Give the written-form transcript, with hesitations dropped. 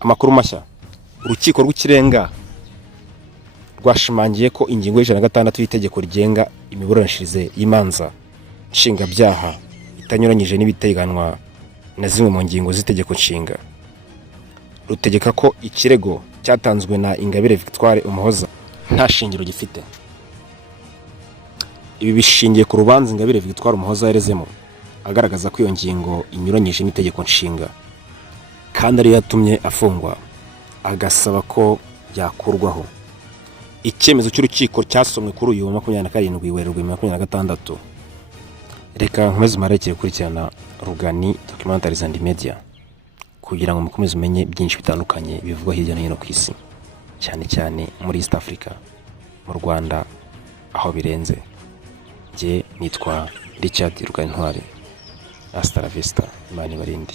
Amakuru mashya. Urukiko rw'ikirenga rwashimangiye ko ingingo y'106 y'itegeko rigenga imiburanishirize y'imanza nshinga-byaha itanyuranyije n'ibiteganwa na zimwe mu ngingo z'itegeko nshinga. Rutegeka ko ikirego cyatanzwe na Ingabire Victoire Umuhoza nta shingiro gifite. Ibi bishingiye ku rubanza Ingabire Victoire Umuhoza yarezemo agaragaza ko iyo ngingo inyuranyije n'itegeko nshinga, kandi ari yatumye afungwa, agasaba ko yakurwaho. Icyemezo cy'urukiko cyasomwe kuri uyu wa 27 Werurwe 2026. Reka nkomeze marekere kurikirana Rugani Documentaries and Media kugira ngo mukomeze umenye byinshi bitandukanye bivugwa hirya no hino ku isi, cyane cyane muri East Africa, mu Rwanda aho birenze. Nitwa Richard Rugantwari. Hasta la vista, Imana ibarinde.